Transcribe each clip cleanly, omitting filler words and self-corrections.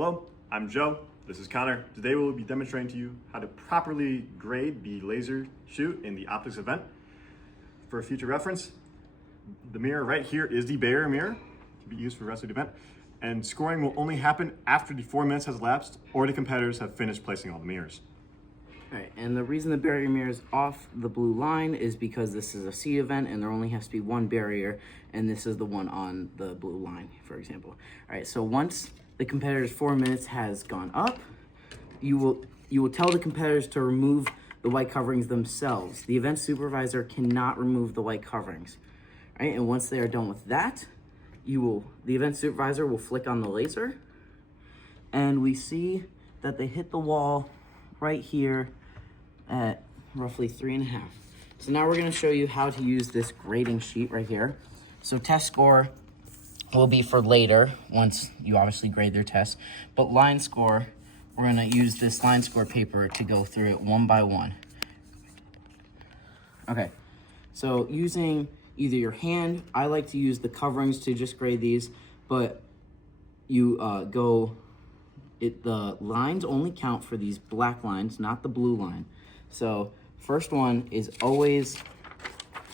Hello, I'm Joe. This is Connor. Today we will be demonstrating to you how to properly grade the laser shoot in the optics event. For future reference, the mirror right here is the barrier mirror. It can be used for the rest of the event. And scoring will only happen after the 4 minutes has elapsed or the competitors have finished placing all the mirrors. All right, and the reason the barrier mirror is off the blue line is because this is a C event and there only has to be one barrier, and this is the one on the blue line, for example. All right, so once the competitor's 4 minutes has gone up, you will tell the competitors to remove the white coverings themselves. The event supervisor cannot remove the white coverings. All right, and once they are done with that, the event supervisor will flick on the laser, and we see that they hit the wall right here at roughly 3.5. So now we're going to show you how to use this grading sheet right here. So test score will be for later, once you obviously grade their test. But line score, we're going to use this line score paper to go through it one by one. Okay, so using either your hand, I like to use the coverings to just grade these, but you the lines only count for these black lines, not the blue line. So first one is always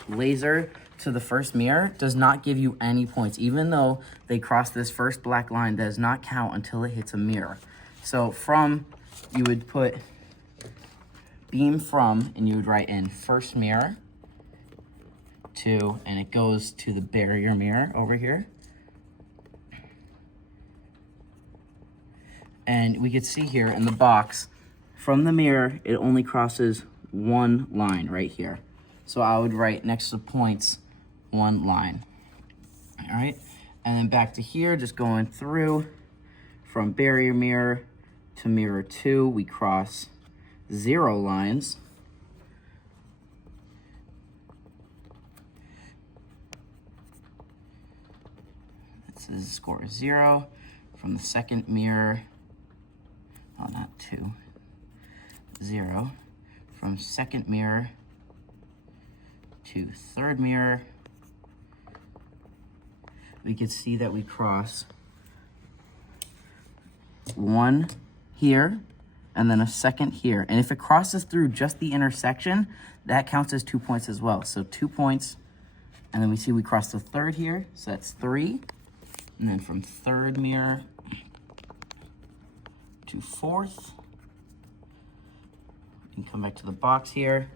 laser to the first mirror, does not give you any points. Even though they cross this first black line, does not count until it hits a mirror. So from, you would put beam from, and you would write in first mirror to, and it goes to the barrier mirror over here. And we could see here in the box, from the mirror, it only crosses one line right here. So I would write next to points, one line. All right, and then back to here, just going through from barrier mirror to mirror 2, we cross 0 lines. This is score 0 from the second mirror. Oh, not 2. 0 from second mirror to third mirror. We could see that we cross 1 here and then a second here. And if it crosses through just the intersection, that counts as 2 points as well. So 2 points. And then we see we cross the third here, so that's 3. And then from third mirror to fourth, we can come back to the box here.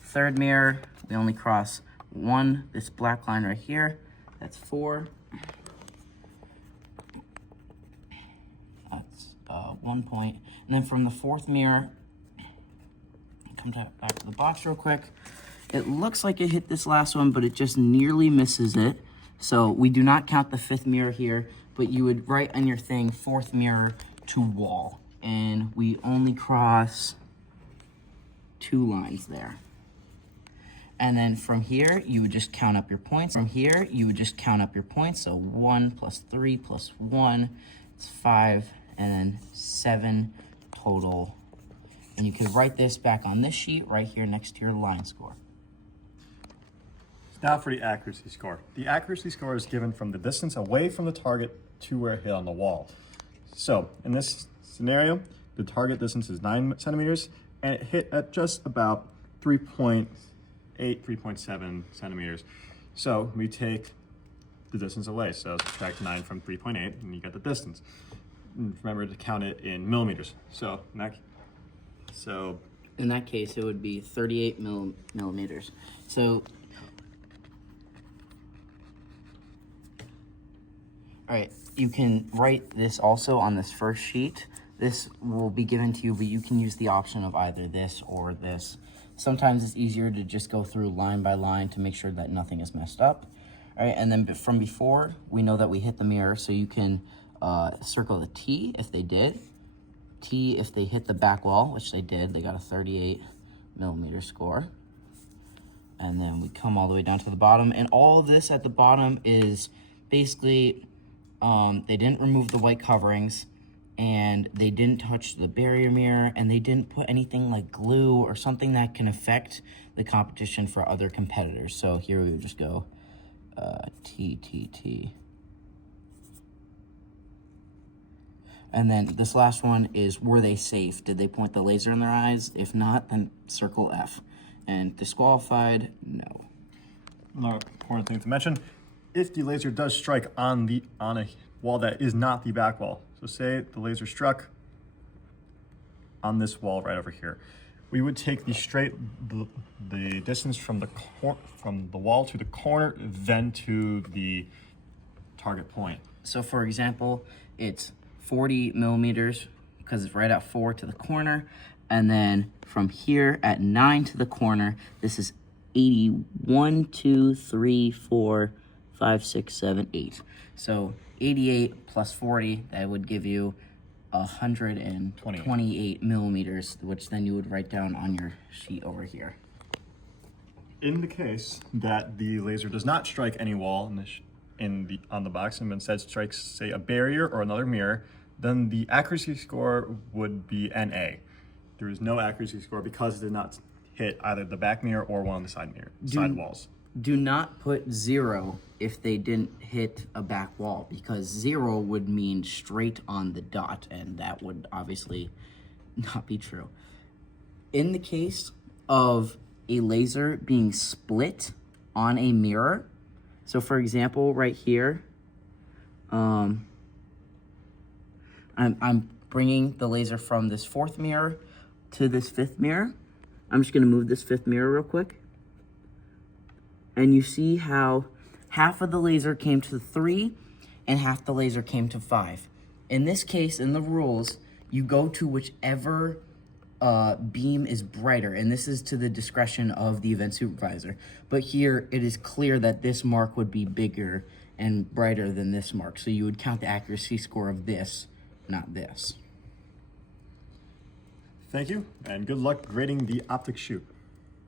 Third mirror, we only cross 1, this black line right here, that's 4. That's 1 point. And then from the fourth mirror, come back to the box real quick. It looks like it hit this last one, but it just nearly misses it. So we do not count the fifth mirror here, but you would write on your thing, fourth mirror to wall. And we only cross 2 lines there. And then from here, you would just count up your points. From here, you would just count up your points. So 1 plus 3 plus 1, it's 5, and then 7 total. And you could write this back on this sheet right here next to your line score. Now for the accuracy score. The accuracy score is given from the distance away from the target to where it hit on the wall. So in this scenario, the target distance is 9 centimeters, and it hit at just about 3.8, 3.7 centimeters. So we take the distance away. So subtract 9 from 3.8, and you get the distance. And remember to count it in millimeters. So in that case, it would be 38 millimeters. So, all right, you can write this also on this first sheet. This will be given to you, but you can use the option of either this or this. Sometimes it's easier to just go through line by line to make sure that nothing is messed up. All right, and then from before, we know that we hit the mirror, so you can circle the T if they did. T if they hit the back wall, which they did. They got a 38 millimeter score. And then we come all the way down to the bottom. And all of this at the bottom is basically, they didn't remove the white coverings, and they didn't touch the barrier mirror, and they didn't put anything like glue or something that can affect the competition for other competitors. So here we would just go T. And then this last one is, were they safe? Did they point the laser in their eyes? If not, then circle F. And disqualified, no. Another important thing to mention, if the laser does strike on a wall that is not the back wall, so say the laser struck on this wall right over here, we would take the distance from the wall to the corner, then to the target point. So for example, it's 40 millimeters because it's right at 4 to the corner. And then from here at 9 to the corner, this is 81, 2, 3, 4, 5, 6, 7, 8. So 88 plus 40, that would give you 128 millimeters, which then you would write down on your sheet over here. In the case that the laser does not strike any wall on the box and instead strikes, say, a barrier or another mirror, then the accuracy score would be NA. There is no accuracy score because it did not hit either the back mirror or one of the side walls. Do not put 0 if they didn't hit a back wall, because 0 would mean straight on the dot, and that would obviously not be true. In the case of a laser being split on a mirror, so for example, right here, I'm bringing the laser from this 4th mirror to this 5th mirror. I'm just gonna move this 5th mirror real quick. And you see how half of the laser came to 3 and half the laser came to 5. In this case, in the rules, you go to whichever beam is brighter, and this is to the discretion of the event supervisor. But here, it is clear that this mark would be bigger and brighter than this mark, so you would count the accuracy score of this, not this. Thank you, and good luck grading the optic shoot.